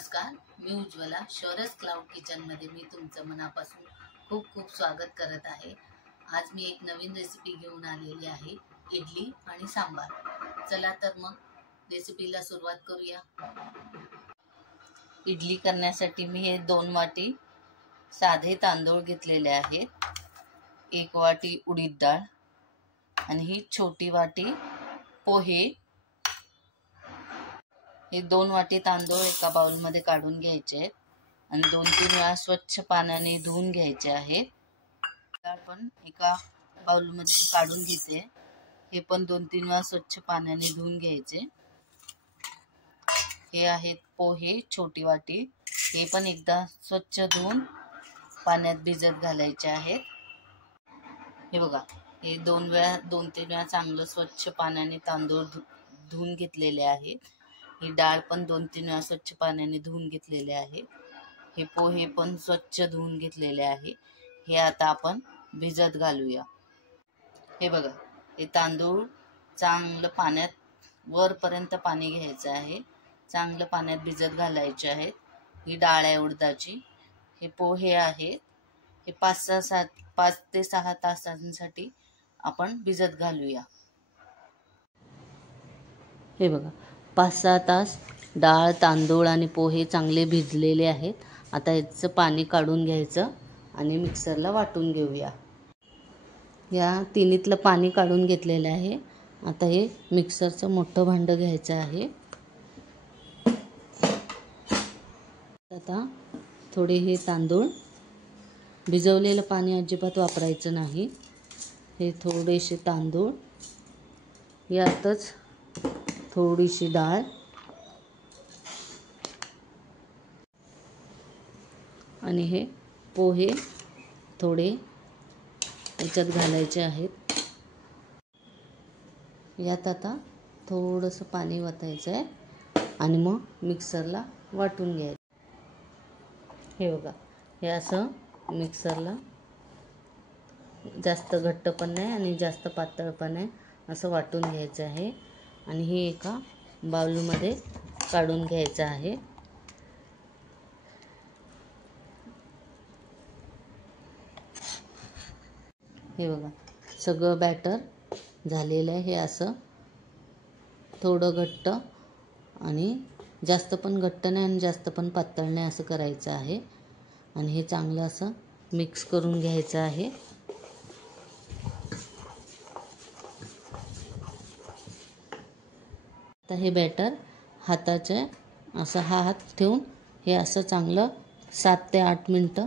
नमस्कार, मी Ujjwala शौर्यस cloud kitchen मध्ये मी तुमचं मनापासून खूप खूप स्वागत करत आहे। आज मी एक नवीन रेसिपी घेऊन आलेली आहे, इडली आणि सांबार। चला तर मग रेसिपीला सुरुवात करूया। इडली करण्यासाठी मी हे 2 वाटी साधे तांदूळ घेतलेले आहेत, 1 वाटी उडीद डाळ आणि ही छोटी वाटी पोहे। हे 2 वाटी तांदूळ एका बाउल मध्ये काढून घ्यायचे आणि 2-3 वेळा स्वच्छ पाण्याने धुवून घ्यायचे आहे। डाळ पण एका बाउल मध्ये काढून घेते, हे पण 2-3 वेळा स्वच्छ पाण्याने धुवून घ्यायचे। हे आहेत पोहे छोटी वाटी, हे पण एकदा स्वच्छ धुवून पाण्यात भिजत घालायचे आहेत। हे बघा, हे 2-3 वेळा चांगलं स्वच्छ पाण्याने तांदूळ धुवून घेतलेले आहेत। ही डाळ पण 2-3 वेळा स्वच्छ पाण्याने धुवून घेतलेले आहे। हे पोहे पण स्वच्छ धुवून घेतलेले आहे। हे आता आपण भिजत घालूया। हे बघा, हे तांदूळ चांगलं पाण्यात वरपर्यंत पाणी घ्यायचं आहे, चांगलं पाण्यात भिजत घालायचे आहेत। ही डाळ आहे उडदाची, हे पोहे आहेत, हे 5 ते 6 तासांसाठी आपण भिजत घालूया। हे बघा, 5-6 तास डाळ तांदूळ आणि पोहे चांगले भिजलेले आहेत। आता याचं पाणी काढून घ्यायचं आणि मिक्सरला वाटून घेऊया। या तिन्हीतलं पाणी काढून घेतलेलं आहे। आता हे मिक्सरचं मोठं भांडं घ्यायचं आहे। आता थोडे हे तांदूळ, भिजवलेलं पाणी अजिबात वापरायचं नाही। हे थोडेसे तांदूळ, यातच थोडीशी डाळ आणि हे पोहे थोडे याच्यात घालायचे आहेत। यात आता थोडंसं पाणी वतायचं आहे आणि मग मिक्सरला वाटून घ्यायचं। हे बघा, हे असं मिक्सरला जास्त घट्ट पण नाही आणि जास्त पातळ पण नाही, असं वाटून घ्यायचं आहे आणि हे एका बाउलमध्ये काढून घ्यायचं आहे। हे बघा, सगळं बॅटर झालेलं आहे। हे असं थोडं घट्ट आणि जास्त पण घट्ट नाही आणि जास्त पण पातळ नाही, असं करायचं आहे आणि हे चांगलं असं मिक्स करून घ्यायचं आहे। आता हे बॅटर हाताचे असं हात ठेवून हे असं चांगलं 7 ते 8 मिनिटं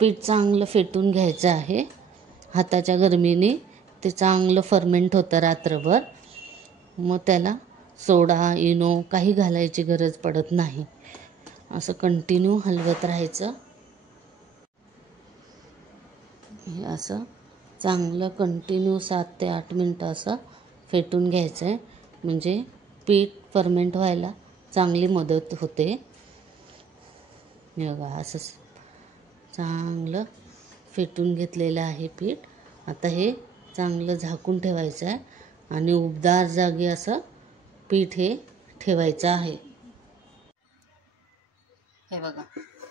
पीठ चांगलं फेटून घ्यायचं आहे। हाताच्या गरमीने ते चांगलं फर्मेंट होतं रात्रभर। मग त्याला सोडा इनो काही घालायची गरज पडत नाही, असं कंटिन्यू हलवत राहायचं। हे असं चांगलं कंटिन्यू 7 ते 8 मिनिटं असं फेटून घ्यायचं आहे, म्हणजे पीठ फर्मेंट व्हायला चांगली मदत होते। हे बघा, असं चांगलं फेटून घेतलेलं आहे पीठ। आता हे चांगलं झाकून ठेवायचं आहे आणि उबदार जागी असं पीठ हे ठेवायचं आहे। हे बघा,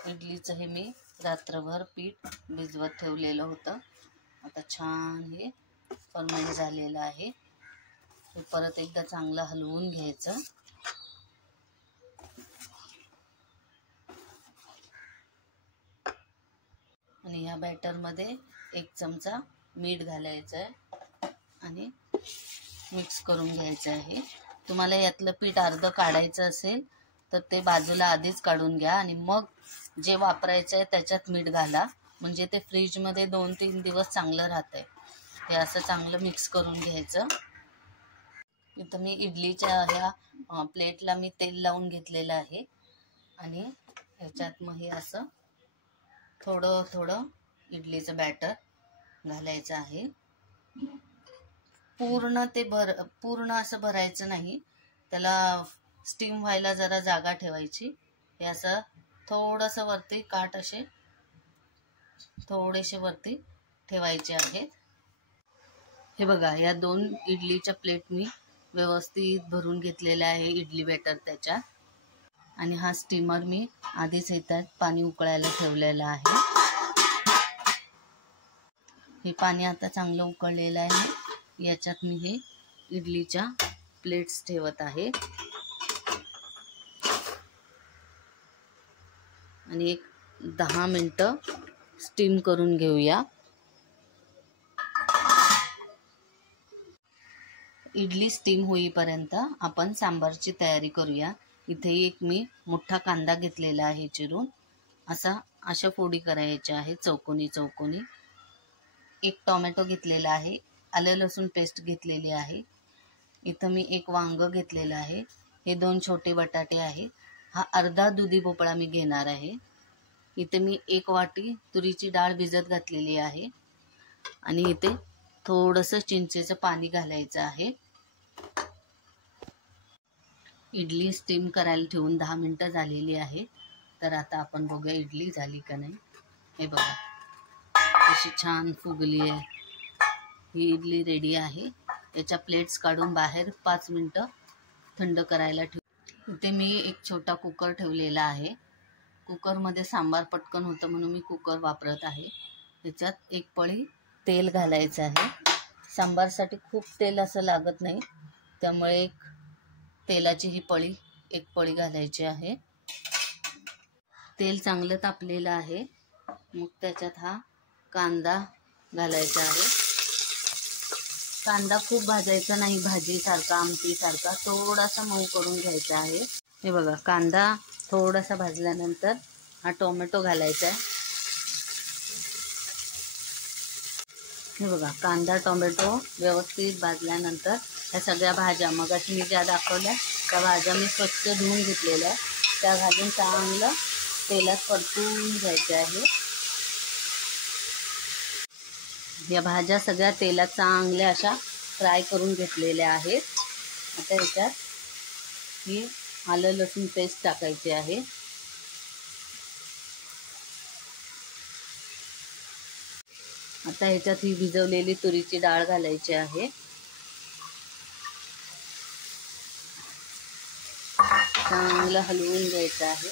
इडलीचं हे मी रात्रभर पीठ भिजवत ठेवलेलं होतं। आता छान हे फर्मेंट झालेलं आहे। हे परत एकदा चांगलं हलवून घ्यायचं आणि या बॅटरमध्ये 1 चमचा मीठ घालायचं आहे आणि मिक्स करून घ्यायचं आहे। तुम्हाला यातलं पीठ अर्ध काढायचं असेल तर ते बाजूला आधीच काढून घ्या आणि मग जे वापरायचं आहे त्याच्यात मीठ घाला, म्हणजे ते फ्रीजमध्ये 2-3 दिवस चांगलं राहतंय। हे असं चांगलं मिक्स करून घ्यायचं। इथं मी इडलीच्या ह्या प्लेटला मी तेल लावून घेतलेलं आहे आणि ह्याच्यात मग हे असं थोडं थोडं इडलीचं बॅटर घालायचं आहे। पूर्ण असं भरायचं नाही, त्याला स्टीम व्हायला जरा जागा ठेवायची। हे असं थोडंसं वरती काठ असे थोडेसे वरती ठेवायचे आहेत। हे बघा, या 2 इडलीच्या प्लेट मी व्यवस्थित भरून घेतलेल्या आहे इडली बॅटर त्याच्यात। आणि हा स्टीमर मी आधीच इथं पाणी उकळायला ठेवलेलं आहे. हे पाणी आता चांगलं उकळलेलं आहे. याच्यात मी हे इडलीच्या प्लेट्स ठेवत आहे आणि एक 10 मिनिटं स्टीम करून घेऊया. इडली स्टीम होईपर्यंत आपण सांबारची तयारी करूया. इथे एक मी मोठा कांदा घेतलेला आहे चिरून. अशा फोडी करायच्या आहे चौकोनी चौकोनी. एक टोमॅटो घेतलेला आहे. आलं लसूण पेस्ट घेतलेली आहे. इथं मी एक वांग घेतलेलं आहे. हे 2 छोटे बटाटे आहे. हा अर्धा दुधी भोपळा मी घेणार आहे. इथे मी 1 वाटी तुरीची डाळ भिजत घातलेली आहे आणि इथे थोडंसं चिंचेचं पाणी घालायचं आहे. इडली स्टीम करायला ठेवून 10 मिनिटं झालेली आहे. तर आता आपण बघूया इडली झाली का नाही. हे बघा कशी छान फुगली आहे. ही इडली रेडी आहे. याच्या प्लेट्स काढून बाहेर 5 मिनिटं थंड करायला ठेव. इथे मी एक छोटा कुकर ठेवलेला आहे. कुकरमध्ये सांबार पटकन होतं म्हणून मी कुकर वापरत आहे. त्याच्यात 1 पळी तेल घालायचं आहे. सांबारसाठी खूप तेल असं लागत नाही, त्यामुळे तेलाची ही 1 पळी घालायची आहे. तेल चांगलं तापलेलं आहे. मग त्याच्यात हा कांदा घालायचा आहे. कांदा खूप भाजायचा नाही, भाजीसारखा आमटीसारखा थोडासा मऊ करून घ्यायचा आहे. हे बघा कांदा थोडासा भाजल्यानंतर हा टोमॅटो घालायचा आहे. हे बघा कांदा टोमॅटो व्यवस्थित भाजल्यानंतर ह्या सगळ्या भाज्या मगाशी मी ज्या दाखवल्या त्या भाज्या मी स्वच्छ धुवून घेतलेल्या आहे. त्या घालून चांगलं तेलात परतून घ्यायचं आहे. या भाज्या सगळ्या तेलात चांगल्या अशा फ्राय करून घेतलेल्या आहेत. आता याच्यात ही आलं लसूण पेस्ट टाकायची आहे. आता ह्याच्यात ही भिजवलेली तुरीची डाळ घालायची आहे. चांगलं हलवून घ्यायचं आहे.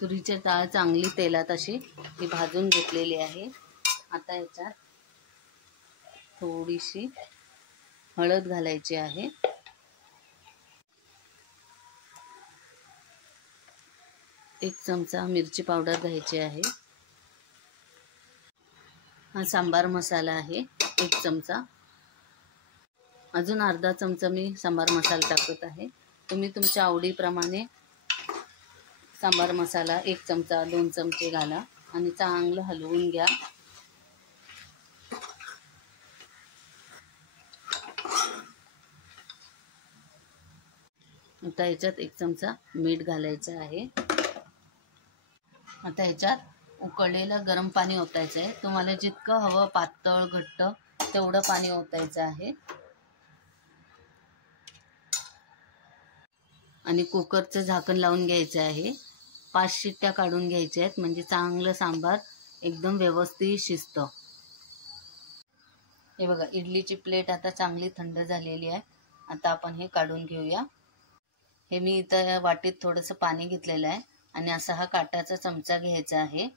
तुरीची डाळ चांगली तेलात अशी ही भाजून घेतलेली आहे. आता याच्यात थोडीशी हळद घालायची आहे. एक चमचा मिरची पावडर घ्यायची आहे. हा सांबार मसाला आहे 1 चमचा. अजून अर्धा चमचा मी सांबार मसाला टाकत आहे. तुम्ही तुमच्या आवडीप्रमाणे सांबार मसाला 1 चमचा 2 चमचे घाला आणि चांगलं हलवून घ्या. आता ह्याच्यात 1 चमचा मीठ घालायचं आहे. आता ह्याच्यात उकळलेलं गरम पाणी ओतायचं आहे. तुम्हाला जितकं हवं पातळ घट्ट तेवढं पाणी ओतायचं आहे. आणि कुकरचं झाकण लावून घ्यायचं आहे. 5 शिट्ट्या काढून घ्यायच्या आहेत म्हणजे चांगलं सांबार एकदम व्यवस्थित शिजतं. हे बघा इडलीची प्लेट आता चांगली थंड झालेली आहे. आता आपण हे काढून घेऊया. हे मी इथं वाटीत थोडंसं पाणी घेतलेलं आहे आणि असा हा काटाचा चमचा घ्यायचा आहे.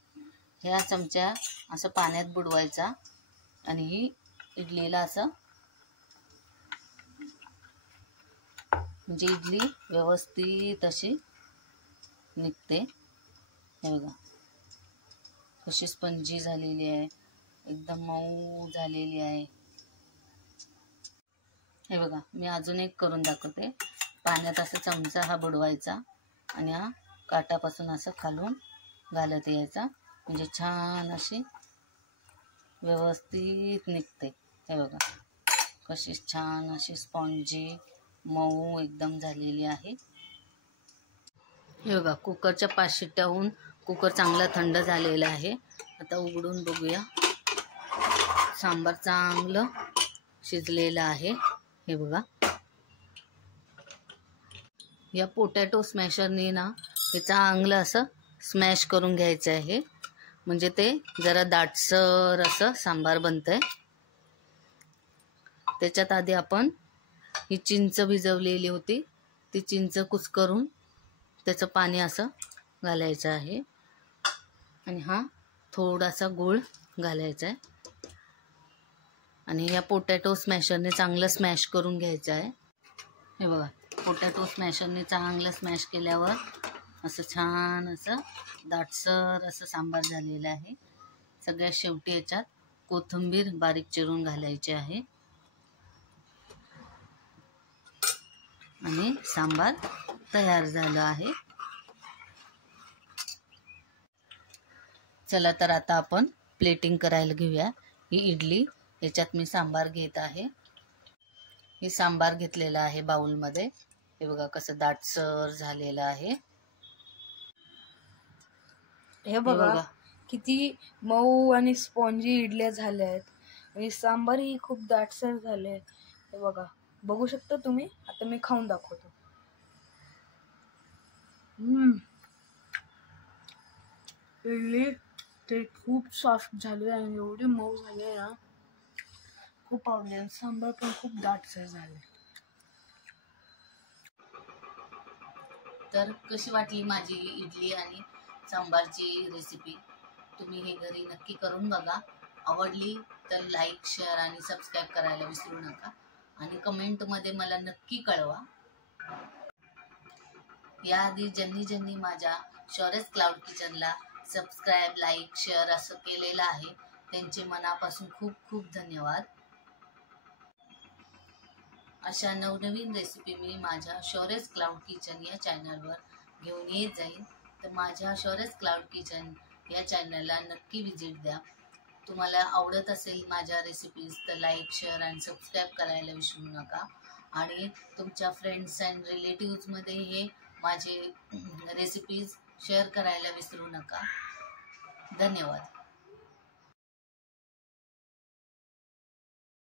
ह्या चमचा असं पाण्यात बुडवायचा आणि ही इडलीला असं म्हणजे इडली व्यवस्थित अशी निघते. हे बघा कशी स्पंजी झालेली आहे, एकदम मऊ झालेली आहे. हे बघा मी अजून एक करून दाखवते. पाण्यात असं चमचा हा बुडवायचा आणि हा काटापासून असं खालून घालत यायचा म्हणजे छान अशी व्यवस्थित निघते. हे बघा कशी छान अशी स्पॉन्जी मऊ एकदम झालेली आहे. हे बघा कुकरच्या 5 शिट्ट्या होऊन कुकर चांगला थंड झालेला आहे. आता उघडून बघूया. सांबार चांगलं शिजलेलं आहे. हे बघा या पोटॅटो स्मॅशरने ना हे चांगलं असं स्मॅश करून घ्यायचं आहे म्हणजे ते जरा दाटसर असं सांबार बनतंय. त्याच्यात आधी आपण ही चिंच भिजवलेली होती, ती चिंच कुस्करून त्याचं पाणी असं घालायचं आहे आणि हा थोडासा गूळ घालायचा आहे आणि या पोटॅटो स्मॅशरने चांगलं स्मॅश करून घ्यायचं आहे. हे बघा, पोटॅटो स्मॅशरने चांगलं स्मॅश केल्यावर असं छान असं दाटसर असं सांबार झालेलं आहे. सगळ्यात शेवटी याच्यात कोथिंबीर बारीक चिरून घालायची आहे आणि सांबार तयार झालं आहे. चला तर आता आपण प्लेटिंग करायला घेऊया. ही इडली, याच्यात मी सांबार घेत आहे. ही सांबार घेतलेला आहे बाउलमध्ये. हे बघा कसं दाटसर झालेलं आहे. हे बघा किती मऊ आणि स्पॉन्जी इडल्या झाल्या आहेत आणि सांबारही खूप दाटसर झाले. हे बघा, बघू शकता तुम्ही. आता मी खाऊन दाखवतो. इडली ते खूप सॉफ्ट झाले आणि एवढी मऊ झाले ना, खूप आवडले. सांबार पण खूप दाटसर झाले. तर कशी वाटली माझी इडली आणि सांबारची रेसिपी? तुम्ही हे घरी नक्की करून बघा. आवडली तर लाईक, शेअर आणि सबस्क्राईब करायला विसरू नका आणि कमेंटमध्ये मला नक्की कळवा. याआधी ज्यांनी माझ्या शौर्यस क्लाउड किचनला सबस्क्राईब, लाईक, शेअर असं केलेलं आहे, त्यांचे मनापासून खूप खूप धन्यवाद. अशा नवनवीन रेसिपी मी माझ्या शौर्यस क्लाउड किचन या चॅनलवर घेऊन येत जाईन. तर माझ्या शौर्यस क्लाउड किचन या चॅनलला नक्की व्हिजिट द्या. तुम्हाला आवडत असेल माझ्या रेसिपीज तर लाईक, शेअर आणि सबस्क्राईब करायला विसरू नका आणि तुमच्या फ्रेंड्स अँड रिलेटिव्हजमध्ये हे माझे रेसिपीज शेअर करायला विसरू नका. धन्यवाद.